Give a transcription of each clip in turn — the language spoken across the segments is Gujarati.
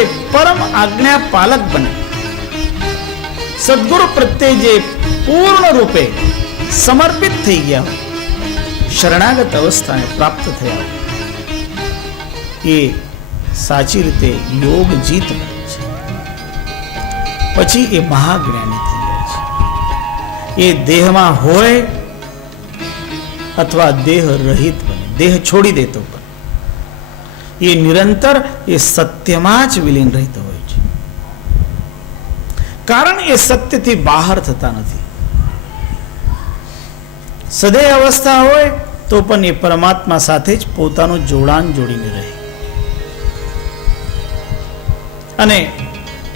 રીતે પરમ આજ્ઞા પાલક બને, સદગુરુ પ્રત્યે જે પૂર્ણ રૂપે સમર્પિત થઈ ગયા હોય, શરણાગત અવસ્થાને પ્રાપ્ત થયા હોય, એ સાચી રીતે યોગ જીત બને છે. પછી એ મહાજ્ઞાની થઈ જાય છે. એ દેહમાં હોય અથવા દેહ રહિત બને, દેહ છોડી દેતો પણ એ નિરંતર એ સત્યમાં જ વિલીન રહેતો હોય છે. કારણ એ સત્યથી બહાર થતા નથી. સદય અવસ્થા હોય તો પણ એ પરમાત્મા સાથે જ પોતાનું જોડાણ જોડીને રહે અને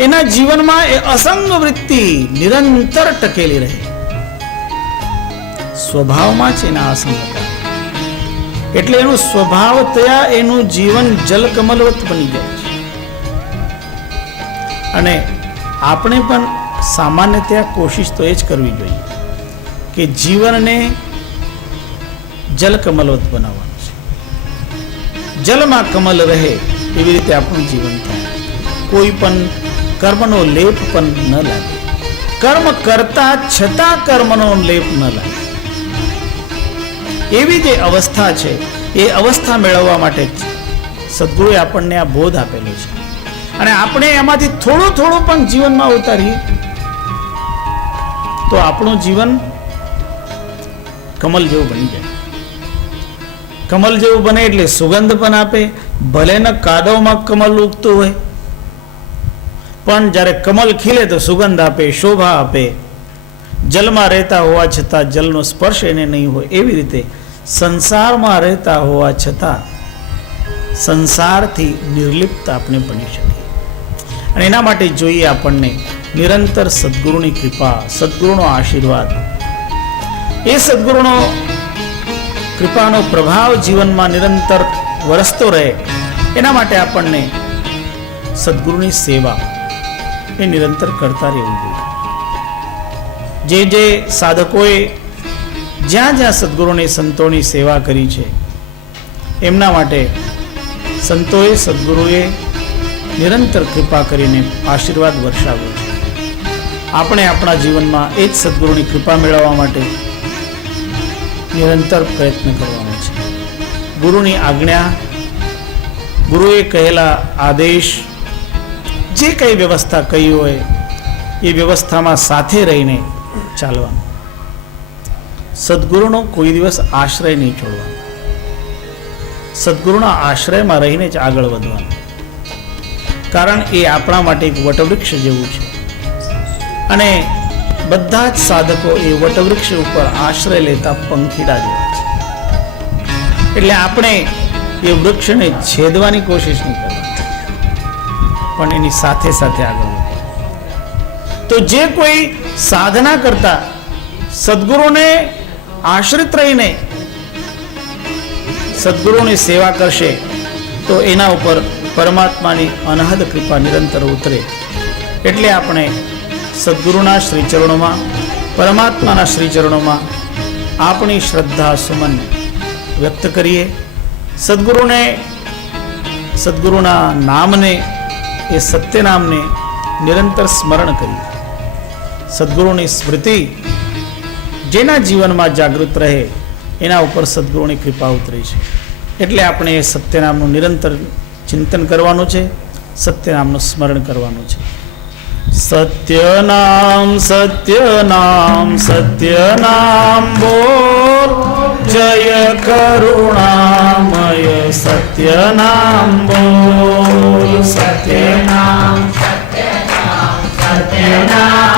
એના જીવનમાં એ અસંગ વૃત્તિ નિરંતર ટકેલી રહે. સ્વભાવમાં જ એના અસંગતા, એટલે એનું સ્વભાવતયા એનું જીવન જલકમલવત બની જાય છે. અને આપણે પણ સામાન્યતયા કોશિશ તો એ જ કરવી જોઈએ કે જીવનને જલકમલવત બનાવવાનું છે. જલમાં કમલ રહે એવી રીતે આપણું જીવન થાય. કોઈ પણ કર્મનો લેપ પણ ન લાગે, કર્મ કરતા છતાં કર્મનો લેપ ન લાગે, એવી જે અવસ્થા છે એ અવસ્થા મેળવવા માટે જ સદગુરુએ આપણને આ બોધ આપેલો છે. અને આપણે એમાંથી થોડું થોડું પણ જીવનમાં ઉતારીએ તો આપણું જીવન કમલ જેવું બની જાય. કમલ જેવું બને એટલે સુગંધ પણ આપે. ભલે ને કાદવમાં કમલ ઉગતું હોય, પણ જ્યારે કમલ ખીલે તો સુગંધ આપે, શોભા આપે. જલમાં રહેતા હોવા છતાં જલનો સ્પર્શ એને નહીં હોય, એવી રીતે સંસારમાં રહેતા હોવા છતાં સંસારથી નિર્લિપ્ત આપણે બની શકીએ. અને એના માટે જોઈએ આપણને નિરંતર સદગુરુની કૃપા, સદગુરુનો આશીર્વાદ. એ સદગુરુનો કૃપાનો પ્રભાવ જીવનમાં નિરંતર વરસતો રહે, એના માટે આપણને સદગુરુની સેવા એ નિરંતર કરતા રહેવું જોઈએ. જે સાધકોએ જ્યાં જ્યાં સદગુરુની સંતોની સેવા કરી છે, એમના માટે સંતોએ, સદગુરુએ નિરંતર કૃપા કરીને આશીર્વાદ વર્ષાવ્યો છે. આપણે આપણા જીવનમાં એ જ સદગુરુની કૃપા મેળવવા માટે નિરંતર પ્રયત્ન કરવાનો છે. ગુરુની આજ્ઞા, ગુરુએ કહેલા આદેશ, જે કઈ વ્યવસ્થા કહી હોય એ વ્યવસ્થામાં સાથે રહીને ચાલવાનું. સદગુરુનો કોઈ દિવસ આશ્રય નહીં છોડવાનો. સદગુરુના આશ્રયમાં રહીને જ આગળ વધવાનું. કારણ એ આપણા માટે એક વટવૃક્ષ જેવું છે અને બધા જ સાધકો એ વટવૃક્ષ ઉપર આશ્રય લેતા પંખીડા જેવા છે. એટલે આપણે એ વૃક્ષને છેદવાની કોશિશ નહીં કરવાની, પણ એની સાથે સાથે આગળ વધવું. તો જે કોઈ સાધના કરતા સદગુરુને આશ્રિત રહીને સદગુરુની સેવા કરશે તો એના ઉપર પરમાત્માની અનહદ કૃપા નિરંતર ઉતરે. એટલે આપણે સદગુરુના શ્રીચરણોમાં, પરમાત્માના શ્રીચરણોમાં આપણી શ્રદ્ધા સુમન વ્યક્ત કરીએ. સદગુરુને, સદગુરુના નામને, એ સત્ય નામને નિરંતર સ્મરણ કરીએ. સદગુરુની સ્મૃતિ જેના જીવનમાં જાગૃત રહે એના ઉપર સદગુરુની કૃપા ઉતરી છે. એટલે આપણે એ સત્યનામનું નિરંતર ચિંતન કરવાનું છે, સત્યનામનું સ્મરણ કરવાનું છે. સત્યનામ સત્યનામ સત્યનામ બોલ, જય કરુણામય સત્યનામ બોલ. સત્યનામ સત્યનામ સત્યનામ